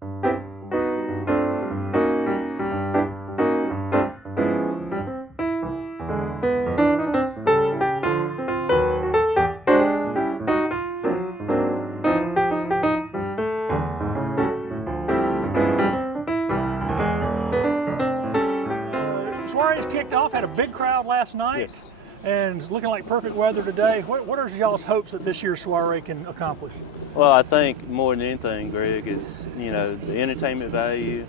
Soiree's kicked off, had a big crowd last night. Yes. And it's looking like perfect weather today. What are y'all's hopes that this year's soiree can accomplish? Well, I think more than anything, Greg, is the entertainment value,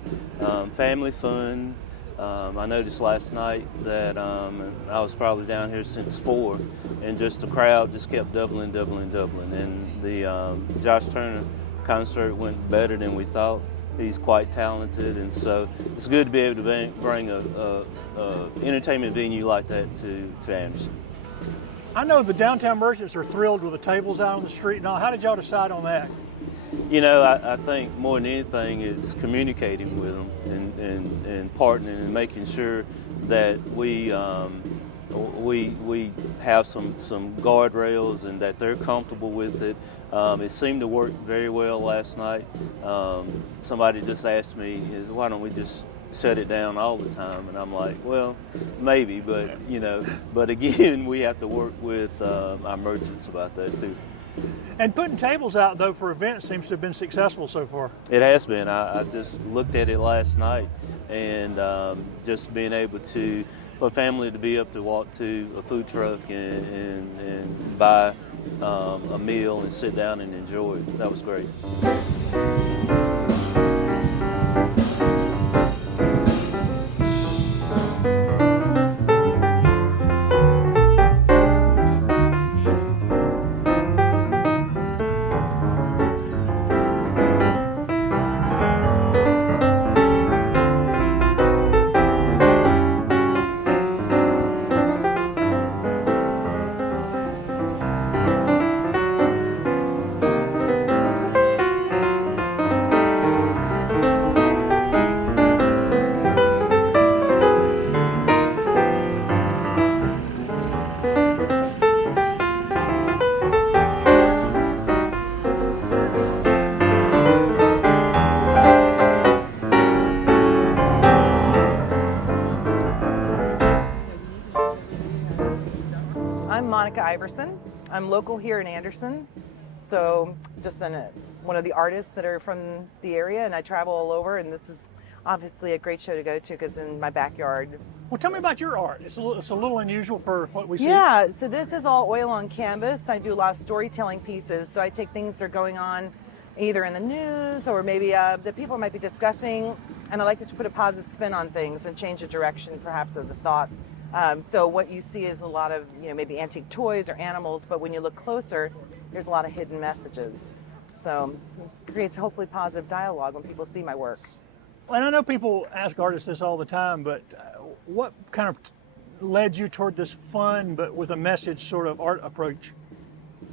family fun. I noticed last night that I was probably down here since 4, and just the crowd just kept doubling. And the Josh Turner concert went better than we thought. He's quite talented, and so it's good to be able to bring a entertainment venue like that to Anderson. I know the downtown merchants are thrilled with the tables out on the street and all. How did y'all decide on that? I think more than anything, it's communicating with them and partnering and making sure that we have some guardrails and that they're comfortable with it. It seemed to work very well last night. Somebody just asked me, why don't we just shut it down all the time? And I'm like, well, maybe, but but again, we have to work with our merchants about that too. And putting tables out though for events seems to have been successful so far. It has been. I just looked at it last night, and just being able for a family to be able to walk to a food truck and buy a meal and sit down and enjoy it. That was great. Anderson. I'm local here in Anderson, so just one of the artists that are from the area, and I travel all over, and this is obviously a great show to go to because in my backyard. Well, tell me about your art. It's a little unusual for what we see. Yeah, so this is all oil on canvas. I do a lot of storytelling pieces, so I take things that are going on either in the news or maybe that people might be discussing, and I like to put a positive spin on things and change the direction perhaps of the thought. So what you see is a lot of, maybe antique toys or animals, but when you look closer, there's a lot of hidden messages. So it creates hopefully positive dialogue when people see my work. And I know people ask artists this all the time, but what kind of led you toward this fun but with a message sort of art approach?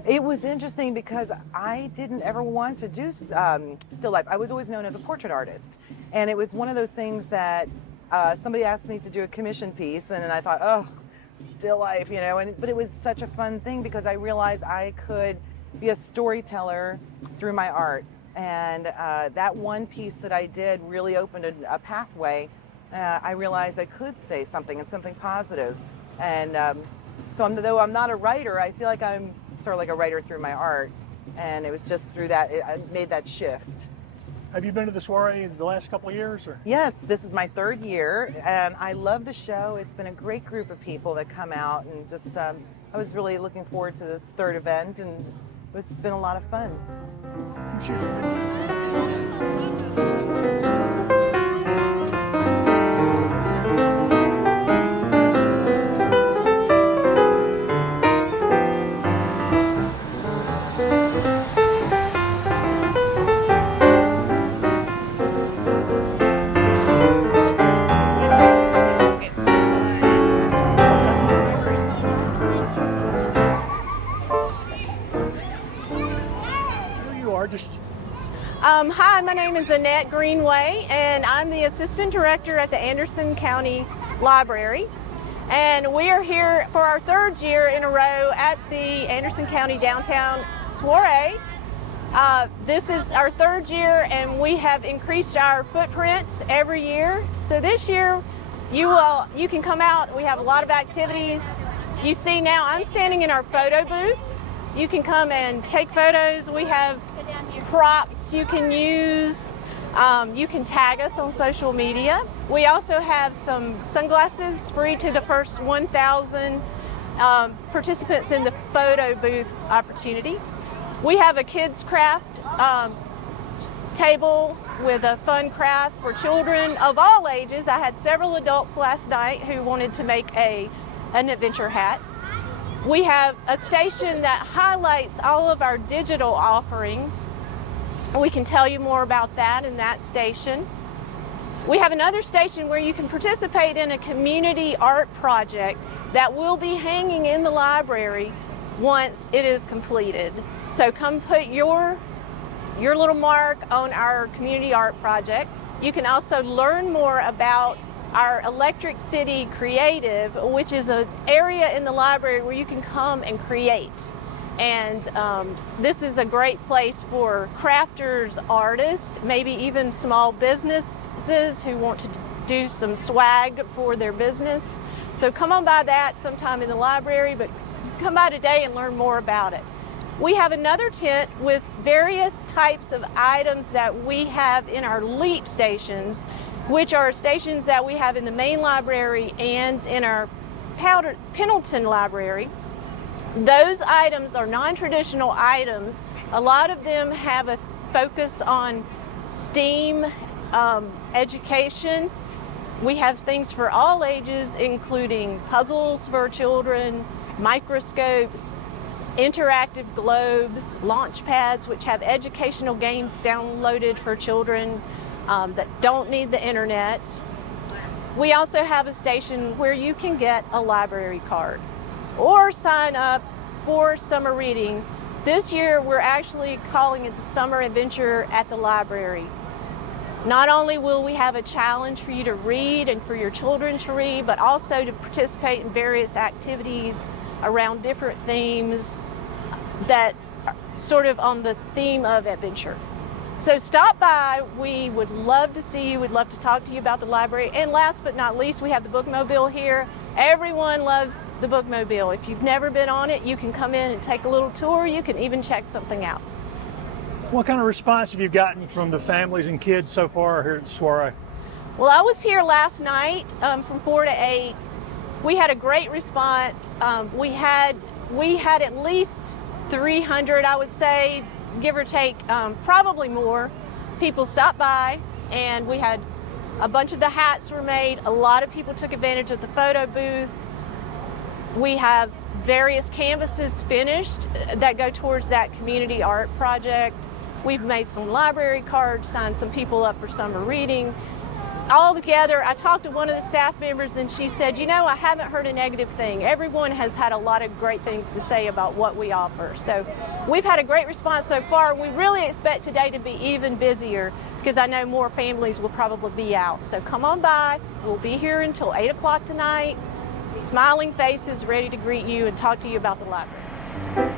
It was interesting because I didn't ever want to do still life. I was always known as a portrait artist, and it was one of those things that somebody asked me to do a commission piece, and then I thought, oh, still life, but it was such a fun thing because I realized I could be a storyteller through my art. And that one piece that I did really opened a pathway. I realized I could say something and something positive. And so though I'm not a writer, I feel like I'm sort of like a writer through my art. And it was just through that, I made that shift. Have you been to the soiree the last couple of years? Or? Yes, this is my 3rd year, and I love the show. It's been a great group of people that come out, and just I was really looking forward to this 3rd event, and it's been a lot of fun. Hi, my name is Annette Greenway, and I'm the Assistant Director at the Anderson County Library. And we are here for our 3rd year in a row at the Anderson County Downtown Soirée. This is our third year, and we have increased our footprint every year. So this year, you can come out. We have a lot of activities. You see now, I'm standing in our photo booth. You can come and take photos. We have props you can use. You can tag us on social media. We also have some sunglasses free to the first 1,000 participants in the photo booth opportunity. We have a kids craft table with a fun craft for children of all ages. I had several adults last night who wanted to make an adventure hat. We have a station that highlights all of our digital offerings. We can tell you more about that in that station. We have another station where you can participate in a community art project that will be hanging in the library once it is completed. So come put your little mark on our community art project. You can also learn more about our Electric City Creative, which is an area in the library where you can come and create. And this is a great place for crafters, artists, maybe even small businesses who want to do some swag for their business. So come on by that sometime in the library, but come by today and learn more about it. We have another tent with various types of items that we have in our LEAP stations, which are stations that we have in the main library and in our Pendleton library. Those items are non-traditional items. A lot of them have a focus on STEAM education. We have things for all ages, including puzzles for children, microscopes, interactive globes, launch pads, which have educational games downloaded for children that don't need the internet. We also have a station where you can get a library card or sign up for summer reading. This year, we're actually calling it the Summer Adventure at the Library. Not only will we have a challenge for you to read and for your children to read, but also to participate in various activities around different themes that are sort of on the theme of adventure. So stop by. We would love to see you. We'd love to talk to you about the library. And last but not least, we have the bookmobile here. Everyone loves the bookmobile. If you've never been on it, you can come in and take a little tour. You can even check something out. What kind of response have you gotten from the families and kids so far here at the Soirée? Well, I was here last night from 4 to 8. We had a great response. We had at least 300, I would say, give or take, probably more. People stopped by, and we had a bunch of the hats were made. A lot of people took advantage of the photo booth. We have various canvases finished that go towards that community art project. We've made some library cards, signed some people up for summer reading. All together, I talked to one of the staff members and she said, you know, I haven't heard a negative thing. Everyone has had a lot of great things to say about what we offer. So we've had a great response so far. We really expect today to be even busier because I know more families will probably be out. So come on by. We'll be here until 8 o'clock tonight. Smiling faces ready to greet you and talk to you about the library.